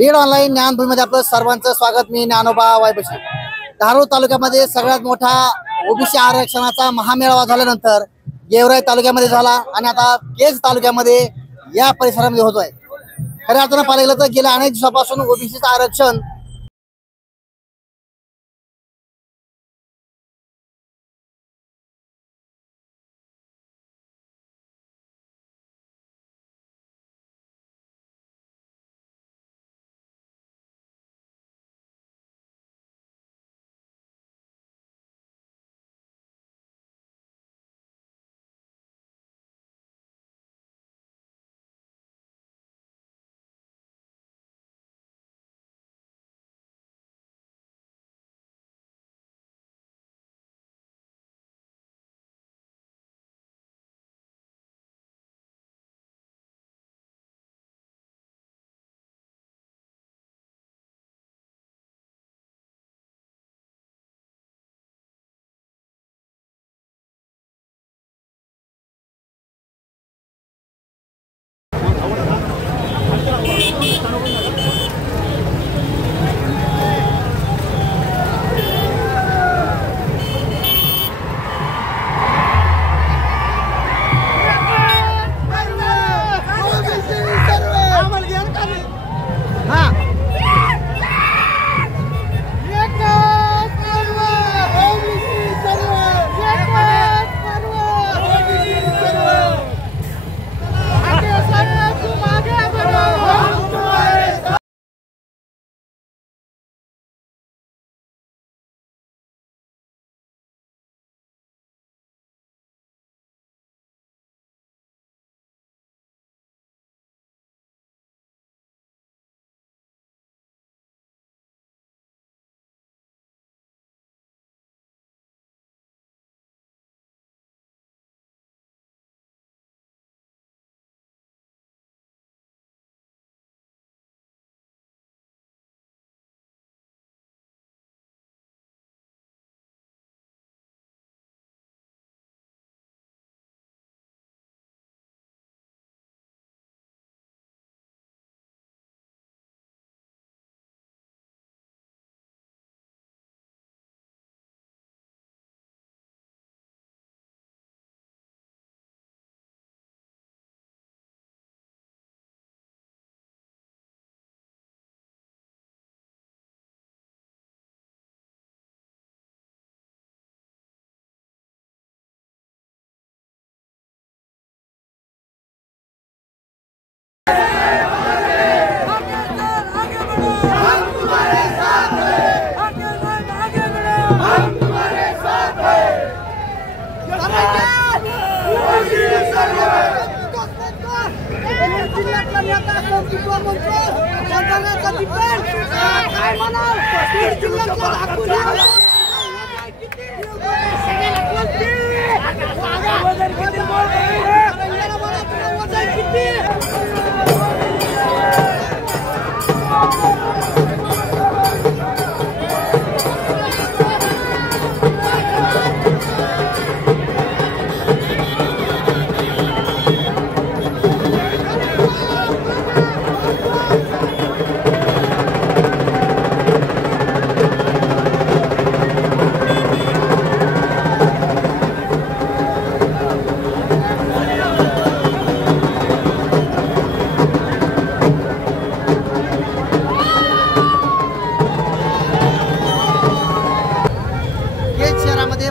Beed online ज्ञानभूमीमध्ये आपलं सर्वांचं स्वागत। मी ज्ञानोबा वायबशी। धारूर तालुक्यामध्ये सगळ्यात मोठा ओबीसी आरक्षणाचा महामेळावा झाल्यानंतर गेवराई तालुक्यामध्ये झाला आणि आता केज तालुक्यामध्ये या परिसरामध्ये होतोय। खऱ्या अर्थानं पाहायला गेलं तर गेल्या अनेक दिवसापासून ओबीसीचं आरक्षण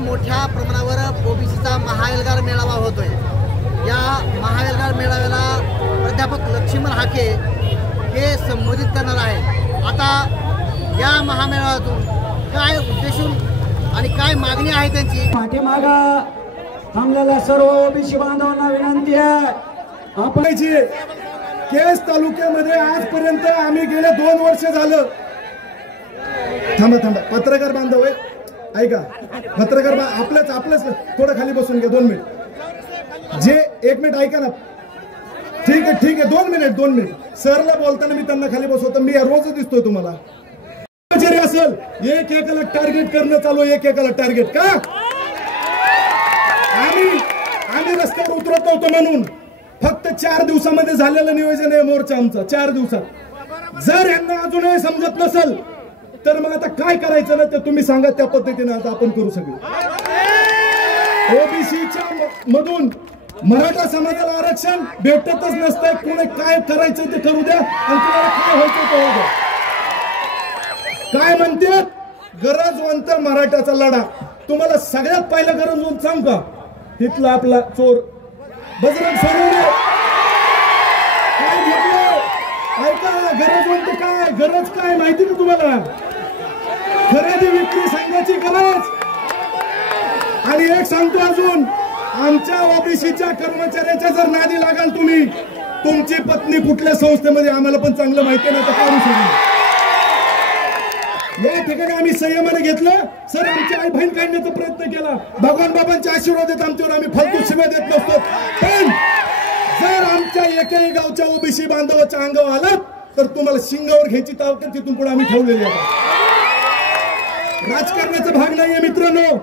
मोठ्या प्रमाणावर ओबीसीचा महाएल्गार मेळावा होतोय। या महाएल्गार मेळाव्याला प्राध्यापक लक्ष्मण हाके हे संबोधित करणार आहे। आता या महामेळाव्यातून काय उद्देशून आणि काय मागणी आहे त्यांची पाठीमागा थांबलेल्या सर्व ओबीसी बांधवांना विनंती आहे। आपण केज तालुक्यामध्ये आजपर्यंत आम्ही गेले 2 वर्ष झालं थांबा पत्रकार बांधव आहे ऐका पत्रकार आपलंच थोडं खाली बसून घ्या 2 मिनिट जे 1 मिनिट ऐका ना ठीक आहे 2 मिनिट सरला बोलताना मी त्यांना खाली बसवतो मी रोज दिसतोय तुम्हाला असेल एकेकाला टार्गेट करणं चालू एकेकाला टार्गेट का आम्ही रस्त्यावर उतरत नव्हतो म्हणून फक्त 4 दिवसामध्ये झालेलं नियोजन आहे मोर्चा आमचा 4 दिवसात जर यांना अजूनही समजत नसेल तर मग आता काय करायचं ना ते तुम्ही सांगा, त्या पद्धतीने आता आपण करू सगळे. ओबीसीच्या मधून मराठा समाजाला आरक्षण भेटतच नसतंय. कोणी काय करायचं ते करू द्या आणि तुम्हाला काय व्हायचं ते होऊ द्या. काय म्हणते गरजवंत मराठाचा लढा. तुम्हाला सगळ्यात पहिला गरजवंत सांग का, तिथला आपला चोर बजरंग सोनवणे काय घेतलं. ऐका, गरजवंत काय, गरज काय माहिती का तुम्हाला? खरेदी विक्री संघाची गरज. आणि एक सांगतो अजून, आमच्या ओबीसीच्या कर्मचाऱ्याच्या जर नादी लागाल तुम्ही, तुमची पत्नी कुठल्या संस्थेमध्ये आम्हाला पण चांगलं माहिती नाही तर काढू शकतो. या ठिकाणी आम्ही संयमाने घेतलं. सर आमची आई बहीण काढण्याचा प्रयत्न केला. भगवान बाबांचे आशीर्वाद आहेत आमच्यावर, आम्ही फालतू शिव्या देत नसतो. पण जर आमच्या एकही गावच्या ओबीसी बांधवाच्या अंगावर आलात तर तुम्हाला शिंगावर घ्यायची ताकद तिथून पुढे आम्ही ठेवलेली आहे. राजकारणाचा भाग नाहीये मित्रांनो.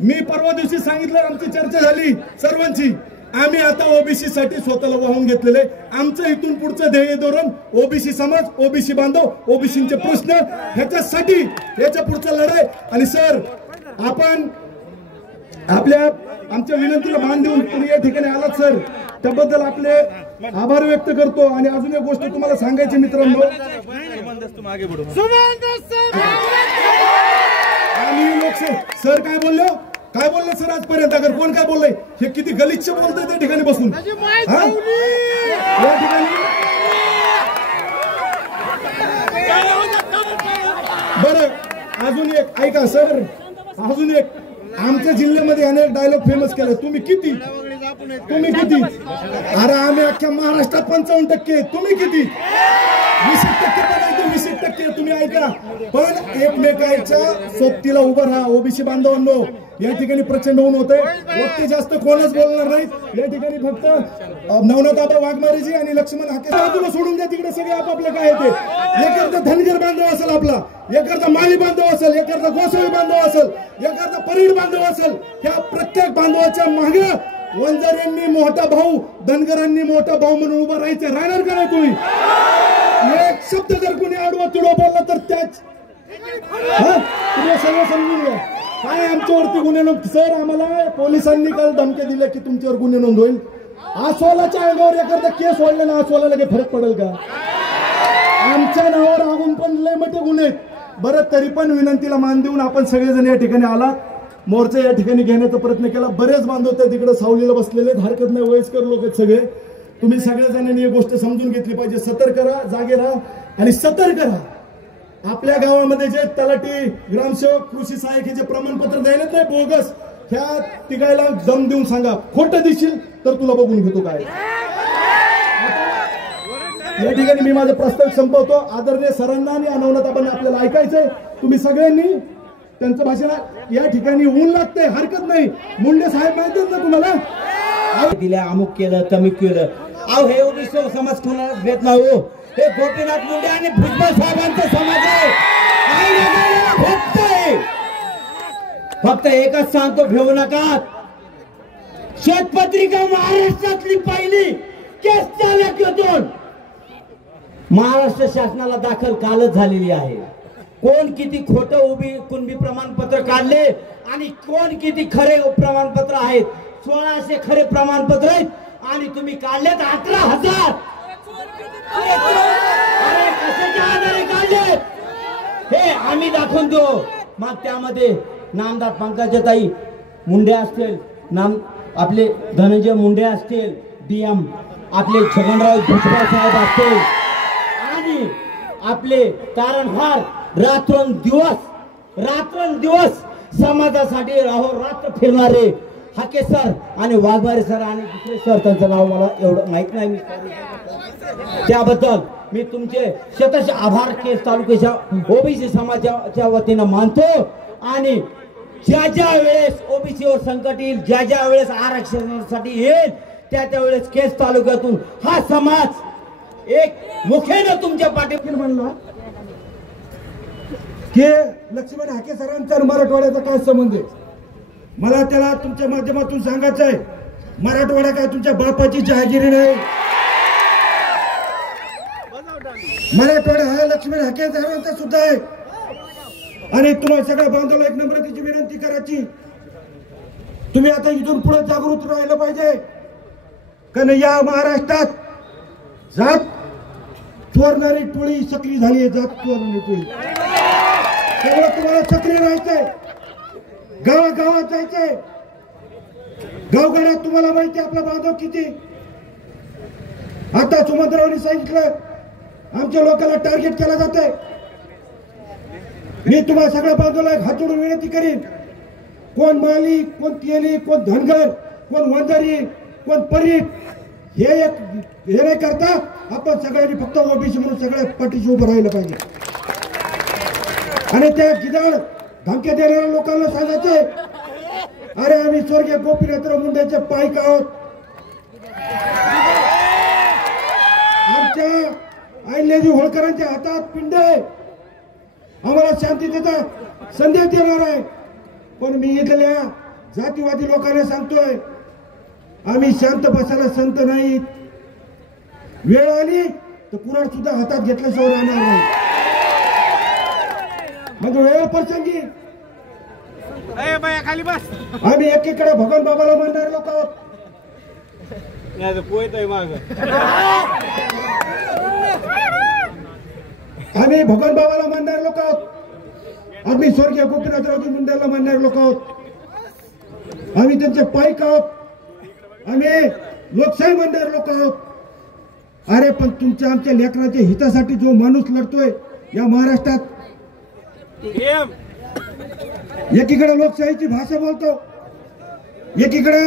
मी परवा दिवशी सांगितलं, आमची चर्चा झाली सर्वांची. आम्ही आता ओबीसी साठी स्वतःला वाहून घेतलेले. आमचं इथून पुढचं ध्येय धोरण ओबीसी समाज, ओबीसी बांधव, ओबीसीचे प्रश्न, ह्याच्यासाठी याच्या पुढचा लढाई. आणि सर आपण आमच्या विनंतीला मान देऊन तुम्ही या ठिकाणी आलात सर, त्याबद्दल आपले आभार व्यक्त करतो. आणि अजून एक गोष्ट तुम्हाला सांगायची मित्रांनो, आम्ही लोक सर काय बोलले सर आजपर्यंत, अगर कोण काय बोललंय, हे किती गलिच्छ बोलतंय त्या ठिकाणी बसून. या ठिकाणी बरं अजून एक ऐका सर, अजून एक आमच्या जिल्ह्यामध्ये अनेक डायलॉग फेमस केले. तुम्ही किती अरे आम्ही अख्ख्या महाराष्ट्रात 55%, तुम्ही किती 20% बनायचे, 20% तुम्ही ऐका. पण एकमेकांच्या सोबतीला उभं राहा ओबीसी बांधवांनो. या ठिकाणी प्रचंड ऊन होतंय, वक्ते जास्त कोणच बोलणार नाहीत. या ठिकाणी फक्त नवनाथ वाघमारेजी आणि लक्ष्मण हाके बाजूला सोडून द्या, तिकडे सगळे आपापले काय येते. एखादा धनगर बांधव असेल आपला, एखादा माली बांधव असेल, एखादा गोसावी बांधव असेल, एखादा परीड बांधव असेल, ह्या प्रत्येक बांधवाच्या मागे वंजाऱ्यांनी मोठा भाऊ, धनगरांनी मोठा भाऊ म्हणून उभा राहायचं. राहणार का नाही तुम्ही? एक शब्द जर कोणी आडवा तिडवा बोलला तर त्याच तुम्ही सगळं समजून घ्या. काय आमच्यावरती गुन्हे नोंद. सर आम्हाला पोलिसांनी काल धमकी दिल्या की तुमच्यावर गुन्हे नोंद होईल. आसोलाच्या अंगावर एखादा केस ओढला ना, आसोला लगे फरक पडेल का? आमच्या नावावर अजून पण लय मोठे गुन्हे. बरं तरी पण विनंतीला मान देऊन आपण सगळेजण या ठिकाणी आला. मोर्चा या ठिकाणी घेण्याचा प्रयत्न केला. बरेच बांधव त्या तिकडे सावलीला बसलेले, हरकत नाही, वयस्कर लोक आहेत सगळे. तुम्ही सगळ्या ही गोष्ट समजून घेतली पाहिजे. सतर्क राहा, जागे राहा आणि सतर्क राहा. आपल्या गावामध्ये जे तलाठी, ग्रामसेवक, कृषी सहाय्यक हे जे प्रमाणपत्र द्यायला नाही बोगस, ह्या तिघायला दम देऊन सांगा, खोटं दिसशील तर तुला बघून घेतो काय. या ठिकाणी मी माझा प्रस्ताव संपवतो. आदरणीय सरांना आणि नवनाथाबांना आपल्याला ऐकायचंय. तुम्ही सगळ्यांनी त्यांचं भाषण या ठिकाणी ऊन लागतंय, हरकत नाही. मुंडे साहेब माहितीच ना तुम्हाला, दिल्या अमुक केलं तमुक केलं. अहो हे ओबीसी समाज कोणाला भेट नाही हो. हे गोपीनाथ मुंडे आणि भुजबळ साहेबांचा समाज आहे. फक्त एकच सांगतो, घेऊ नका. शेतपत्रिका महाराष्ट्रातली पहिली केस चालकातून महाराष्ट्र शासनाला दाखल कालच झालेली आहे. कोण किती खोटं कुणबी प्रमाणपत्र काढले आणि कोण किती खरे प्रमाणपत्र आहेत. 1600 खरे प्रमाणपत्र आहेत आणि तुम्ही काढलेत 18,000. अरे कशाच्या आधारे काढले हे आम्ही दाखवून देऊ. मग त्यामध्ये नामदार पंकजाताई मुंडे असतील, आपले धनंजय मुंडे असतील, डीएम आपले छगनराव भुजबळ साहेब असतील आणि आपले तारणहार रात्रंदिवस समाजासाठी रात्र फिरणारे हाके सर आणि वाघमारे सर आणि दुसरे सर, त्यांचं नाव मला एवढं माहित नाही. त्याबद्दल मी तुमचे शतश आभार केस तालुक्याच्या ओबीसी समाजाच्या वतीनं मानतो. आणि ज्या वेळेस ओबीसीवर संकट येईल, ज्या वेळेस आरक्षणासाठी येईल, त्या वेळेस केस तालुक्यातून हा समाज एक मुखेनं तुमच्या पाठीवर म्हणला की लक्ष्मण हाके सरांचा मराठवाड्याचा काय संबंध आहे. मला त्याला तुमच्या माध्यमातून सांगायचं आहे, मराठवाडा काय तुमच्या बापाची जहागिरी नाही. मराठवाडा हा लक्ष्मण हाके साहेबांचा सुद्धा आहे. आणि तुम्हाला सगळ्या बांधवाला एक नम्रतेची विनंती करायची, तुम्ही आता इथून पुढे जागृत राहिलं पाहिजे. कारण या महाराष्ट्रात जात चोरणारी टोळी सक्रिय झाली आहे. जात चोरणारी टोळी, त्यामुळे तुम्हाला सक्रिय राहायचंय, गावागावात जायचंय. गावगाड्यात तुम्हाला माहिती आपला बांधव किती. आता सुमंतरावनी सांगितलं आमच्या लोकांना टार्गेट केला जाते. मी तुम्हाला सगळ्या बांधवाला हात जोडून विनंती करीन, कोण माली, कोण तेली, कोण धनगर, कोण वंजारी, कोण परीट, हे नाही करता आपण सगळ्यांनी फक्त ओबीसी म्हणून सगळ्या पाठीशी उभं राहिलं पाहिजे. आणि त्या गिदाड धमक्या देणाऱ्या लोकांना सांगायचे, अरे आम्ही स्वर्गीय गोपीनाथराव मुंडेचे पाईक आहोत. आमच्या अहिल्याजी होळकरांच्या हातात पिंड आहे, आम्हाला शांततेचा संदेश देणार आहे. पण मी इथल्या जातीवादी लोकांना सांगतोय, आम्ही शांत बसायला संत नाहीत. वेळ आली तर कुणाला सुद्धा हातात घेतल्याशिवाय राहणार नाही. म्हणजे वेळ प्रसंगी खाली बस. आम्ही एकीकडे भगवान बाबाला मानणारे लोक आहोत, आम्ही भगवान बाबाला मानणारे लोक आहोत, आम्ही स्वर्गीय गोपीनाथरावजी मुंडेला मानणारे लोक आहोत, आम्ही त्यांचे पाईक आहोत, आम्ही लोकशाही मानणारे लोक आहोत. अरे पण तुमच्या आमच्या लेकरांच्या हितासाठी जो माणूस लढतोय या महाराष्ट्रात, एकीकडे लोकशाहीची भाषा बोलतो, एकीकडे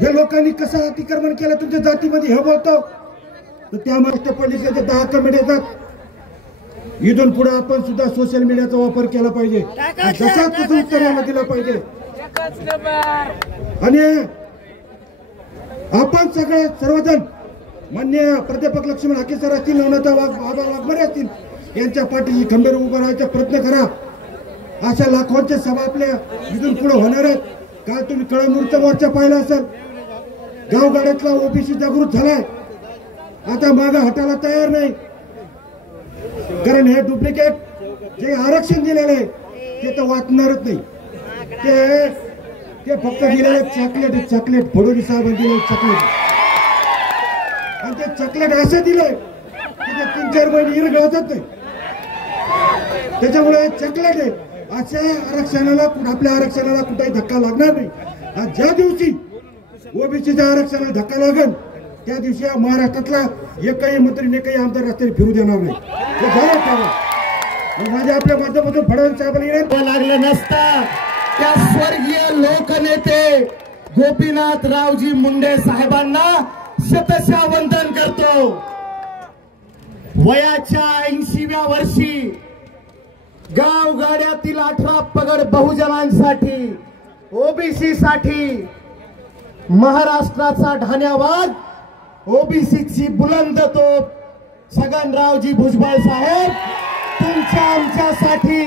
हे लोकांनी कसं अतिक्रमण केलं तुमच्या जातीमध्ये हे बोलतो, तर त्या महाराष्ट्र पोलिसांचे 10 कमेटी येतात. इथून पुढे आपण सुद्धा सोशल मीडियाचा वापर केला पाहिजे, जसा तसं उत्तर यायला दिलं पाहिजे. आणि आपण सगळे सर्वजण मान्य प्राध्यापक लक्ष्मण हाके सर असतील, नवनाथा वाघमारे असतील, यांच्या पाठीशी खंबीर उभा राहायचा प्रयत्न करा. अशा लाखोंच्या सभा आपल्या इथून पुढे होणार आहेत. काल तुम्ही कळमूरचा मोर्चा पाहिला असेल, गावगाड्यातला ओबीसी जागृत झालाय, आता मागे हटायला तयार नाही. कारण हे डुप्लिकेट जे आरक्षण दिलेलं आहे ते तर वाटणारच नाही. ते फक्त दिलेले चॉकलेट फडणवीस साहेबांनी दिले चॉकलेट, आणि ते चॉकलेट असं दिलंय की ते 3-4 महिने इरगळतच नाही. त्याच्यामुळे चॉकलेट आहे. अशा आरक्षणाला, आपल्या आरक्षणाला कुठेही धक्का लागणार नाही. आणि ज्या दिवशी ओबीसीच्या आरक्षणाला धक्का लागेल त्या दिवशी या महाराष्ट्रातला एकही मंत्री एकही आमदार रस्त्याने फिरू देणार नाही. हे झालं ठरलं. माझ्या आपल्या माध्यमातून फडणवीस साहेबांना लागलं नसतं त्या स्वर्गीय लोकनेते गोपीनाथरावजी मुंडे साहेबांना शतशः वंदन करतो. वयाच्या 80व्या वर्षी गावगाड्यातील 18 पगड बहुजनांसाठी, ओबीसी साठी महाराष्ट्राचा ढाण्यावाद, ओबीसीची बुलंद तोप छगनरावजी भुजबळ साहेब तुमच्या आमच्यासाठी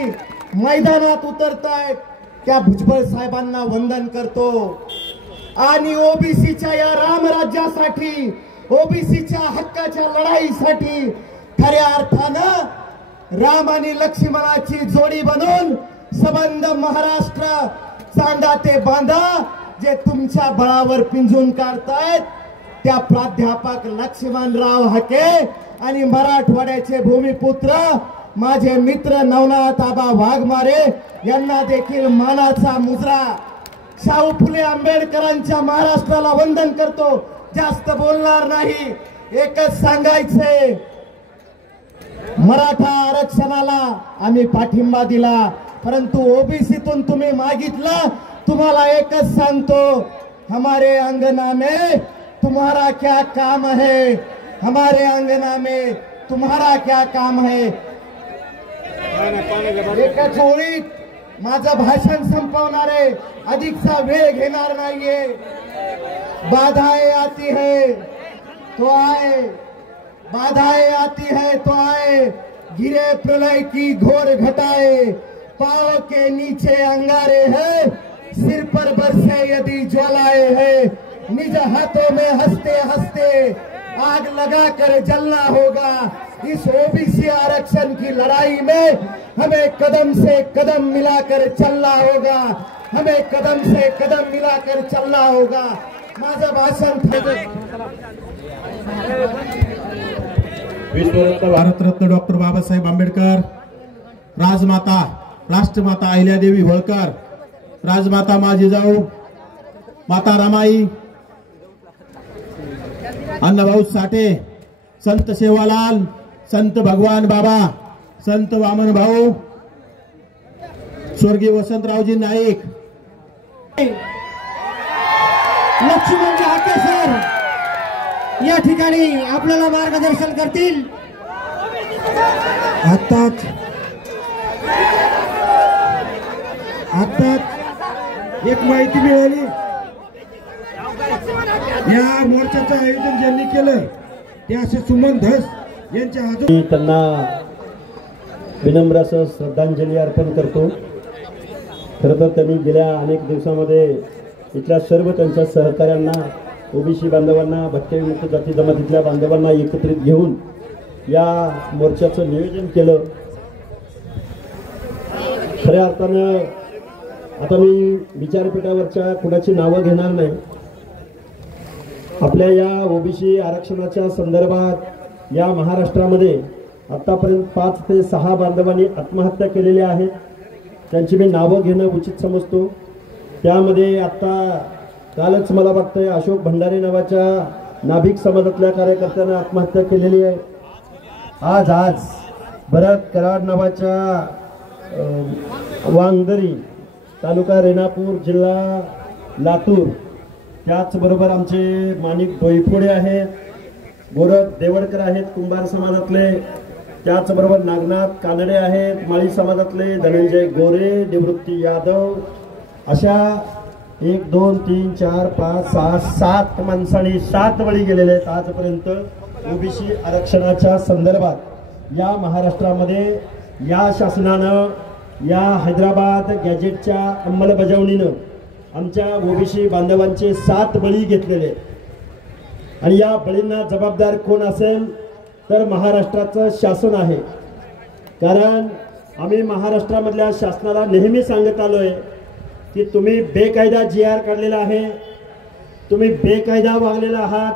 मैदानात उतरतायत. त्या भुजबळ साहेबांना वंदन करतो. आणि ओबीसीच्या या रामराज्यासाठी, ओबीसीच्या हक्काच्या लढाईसाठी खऱ्या अर्थानं राम आणि लक्ष्मणाची जोडी बनून संबंध महाराष्ट्र चांदा ते बांधा जे तुमच्या बळावर पिंजून काढतायत, त्या प्राध्यापक लक्ष्मणराव हाके आणि मराठवाड्याचे भूमिपुत्र माझे मित्र नवनाथ आबा वाघमारे यांना देखील मानाचा मुजरा. शाहू फुले आंबेडकरांच्या महाराष्ट्राला वंदन करतो. जास्त बोलणार नाही. एकच सांगायचंय, मराठा आरक्षणाला आम्ही पाठिंबा दिला, परंतु ओबीसीतून तुम्ही मागितलं. तुम्हाला एकच सांगतो, हमारे अंगना में तुम्हारा क्या काम है, हमारे अंगना में तुम्हारा क्या काम है. एकच ओळीत माझं भाषण संपवणार आहे, अधिकचा वेळ घेणार नाहीये. बाधाएं आती है तो आए, बाधाएं आती है तो आए, गिरे प्रलय की घोर घटाए, पाँव के नीचे अंगारे है, सिर पर बरसे यदि ज्वालाए है, निज हाथों में हंसते हंसते आग लगाकर जलना होगा. इस ओबीसी आरक्षण की लड़ाई में हमें कदम से कदम मिलाकर चलना होगा, हमें कदम से कदम मिलाकर चलना होगा। माझं भाषण भारतरत्न डॉक्टर बाबासाहेब आंबेडकर, राजमाता राष्ट्रमाता अहिल्यादेवी होळकर, राजमाता माझीजाऊ माता रमाई, अण्णाभाऊ साठे, संत सेवालाल, संत भगवान बाबा, संत वामन भाऊ, स्वर्गीय वसंतरावजी नाईक, लक्ष्मणजी हाके सर या ठिकाणी आपल्याला मार्गदर्शन करतील। आताच एक माहिती मिळाली, या मोर्चाचं आयोजन ज्यांनी केलं ते असे सुमन धस यांच्या मी त्यांना विनम्र असं श्रद्धांजली अर्पण करतो। खरं तर त्यांनी गेल्या अनेक दिवसामध्ये इथल्या सर्व त्यांच्या सहकाऱ्यांना, ओबीसी बांधवांना, भटक्याविमुक्त जाती जमातीतल्या बांधवांना एकत्रित घेऊन या मोर्चाचं नियोजन केलं। खऱ्या अर्थानं आता मी विचारपीठावरच्या कुणाची नावं घेणार नाही। आपल्या या ओबीसी आरक्षणाच्या संदर्भात या महाराष्ट्रामध्ये आतापर्यंत 5 ते 6 बांधवांनी आत्महत्या केलेल्या आहेत। त्यांची मी नावं घेणं उचित समजतो। त्यामध्ये आता कालच मला वाटतंय अशोक भंडारे नावाच्या नाभिक समाजातल्या कार्यकर्त्यानं आत्महत्या केलेली आहे। आज भरत कराड नावाच्या वांगदरी तालुका रेणापूर जिल्हा लातूर, त्याचबरोबर आमचे माणिक डोईफोडे आहेत, गोरख देवडकर आहेत कुंभार समाजातले, त्याचबरोबर नागनाथ कानडे आहेत माळी समाजातले, धनंजय गोरे, निवृत्ती यादव, अशा 1 2 3 4 5 6 7 माणसांनी 7 बळी गेलेले आहेत आजपर्यंत ओबीसी आरक्षणाच्या संदर्भात। या महाराष्ट्रामध्ये या शासनानं, या हैदराबाद गॅजेटच्या अंमलबजावणीनं आमच्या ओबीसी बांधवांचे 7 बळी घेतलेले, आणि या बळींना जबाबदार कोण असेल तर महाराष्ट्राचं शासन आहे। कारण आम्ही महाराष्ट्रामधल्या शासनाला नेहमी सांगत आलोय की तुम्ही बेकायदा GR काढलेला आहे, तुम्ही बेकायदा वागलेला आहात,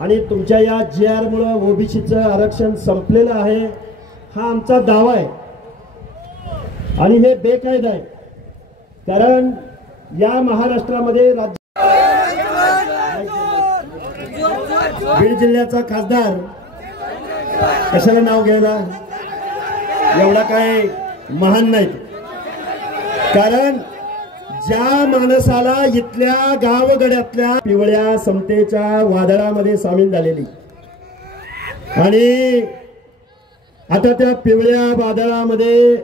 आणि तुमच्या या GR मुळे ओबीसीचं आरक्षण संपलेलं आहे, हा आमचा दावा आहे। आणि हे बेकायदा आहे, कारण या महाराष्ट्रामध्ये बीड जिल्ह्याचा खासदार कशाला नाव घ्यायला, एवढा काय महान नाही, कारण ज्या माणसाला इथल्या गावगड्यातल्या पिवळ्या समतेच्या वादळामध्ये सामील झालेली, आणि आता त्या पिवळ्या वादळामध्ये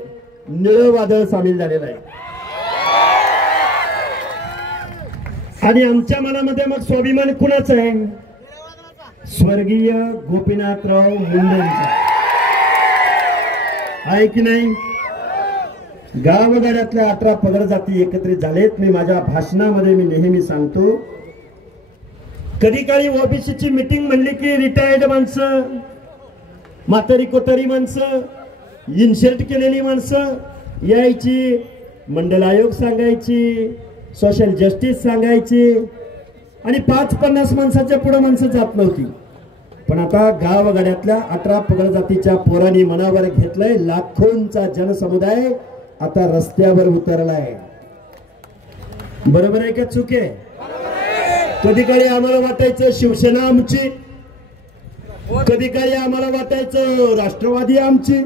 निळं वादळ सामील झालेलं आहे, आणि आमच्या मनामध्ये मग स्वाभिमान कुणाचा आहे? स्वर्गीय गोपीनाथराव मुंडेंचा आहे की नाही? गावगाड्यातल्या 18 पगड जाती एकत्रित झालेत। मी माझ्या भाषणामध्ये मी नेहमी सांगतो, कधी काळी ओबीसीची मीटिंग म्हणली की रिटायर्ड माणसं, म्हातारी कोतारी माणसं, इन्शर्ट केलेली माणसं यायची, मंडल आयोग सांगायची, सोशल जस्टिस सांगायची, आणि 5-50 माणसाच्या पुढे माणसं जात नव्हती। पण आता गावगाड्यातल्या 18 पगड जातीच्या पोरांनी मनावर घेतलंय, लाखोंचा जनसमुदाय आता रस्त्यावर उतरलाय। बरोबर आहे का चूक आहे? कधी काळी आम्हाला वाटायचं शिवसेना आमची, कधी काळी आम्हाला वाटायचं राष्ट्रवादी आमची,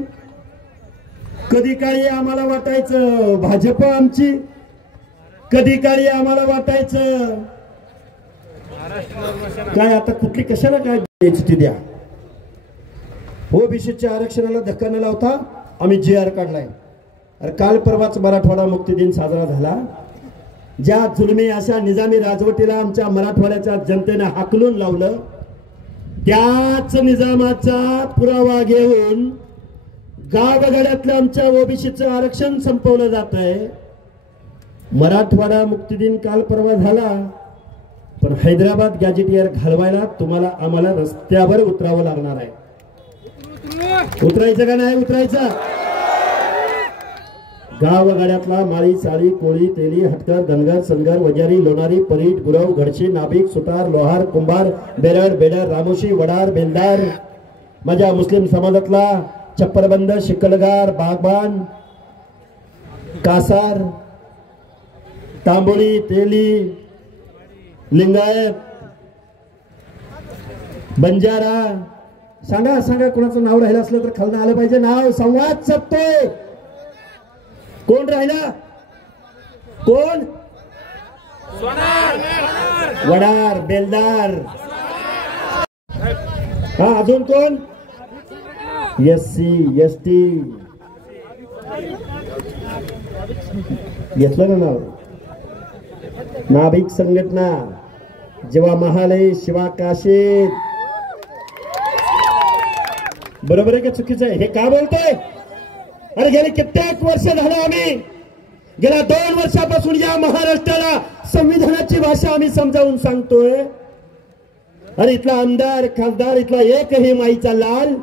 कधी काळी आम्हाला वाटायचं भाजप आमची, कधी काळी आम्हाला वाटायचं काय, आता कुठली कशाला काय द्यायची ती द्या। ओबीसीच्या आरक्षणाला धक्का न लावता आम्ही GR काढलाय। अरे काल परवाच मराठवाडा मुक्ती दिन साजरा झाला। ज्या जुलमी अशा निजामी राजवटीला आमच्या मराठवाड्याच्या जनतेने हाकलून लावलं, त्याच निजामाचा पुरावा घेऊन गावगाड्यातल्या आमच्या ओबीसीचं आरक्षण संपवलं जात आहे। मराठवाडा मुक्ती दिन काल परवा झाला, पण हैदराबाद गॅजेटियर घालवायला तुम्हाला आम्हाला रस्त्यावर उतरावं लागणार आहे। उतरायचं का नाही उतरायचं? गावगाड्यातला माळी चाळी कोळी तेली हटकर धनगर सनगर वजारी लोणारी परीट गुरव घडशी नाभिक सुतार लोहार कुंभार बेरड बेडर रामोशी वडार बेलदार माझ्या मुस्लिम समाजातला चप्परबंद शिकलगार बागबान कासार तांबोळी तेली लिंगायत बंजारा सांगा सांगा कोणाचं नाव राहिलं असलं तर खालनं आलं पाहिजे. नाव संवाद साधतोय. कोण राहिला? कोण? वडार बेलदार. हा अजून कोण? SC ST घेतलं ना नाव. नाभिक संघटना जेव्हा महालय शिवा काशीत. बरोबर आहे का चुकीचं आहे? हे का बोलतोय? अरे गेले कित्येक वर्ष झालं आम्ही गेल्या 2 वर्षापासून या महाराष्ट्राला संविधानाची भाषा आम्ही समजावून सांगतोय. अरे इथला आमदार खासदार इथला एकही माईचा लाल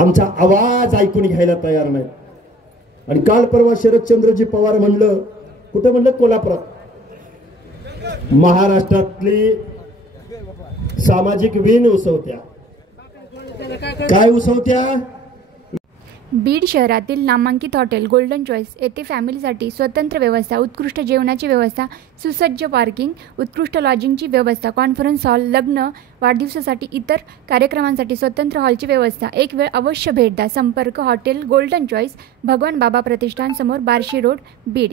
आमचा आवाज ऐकून घ्यायला तयार नाही. आणि काल परवा शरदचंद्रजी पवार म्हणलं, कुठं म्हणलं? कोल्हापुरात. महाराष्ट्रातली सामाजिक वीण उसवत्या. काय उसवत्या? बीड शहरातील नामांकित हॉटेल गोल्डन चॉईस येथे फॅमिलीसाठी स्वतंत्र व्यवस्था, उत्कृष्ट जेवणाची व्यवस्था, सुसज्ज पार्किंग, उत्कृष्ट लॉजिंगची व्यवस्था, कॉन्फरन्स हॉल, लग्न, वाढदिवसासाठी इतर कार्यक्रमांसाठी स्वतंत्र हॉलची व्यवस्था. एक वेळ अवश्य भेट द्या. संपर्क हॉटेल गोल्डन चॉईस, भगवान बाबा प्रतिष्ठान समोर, बार्शी रोड, बीड.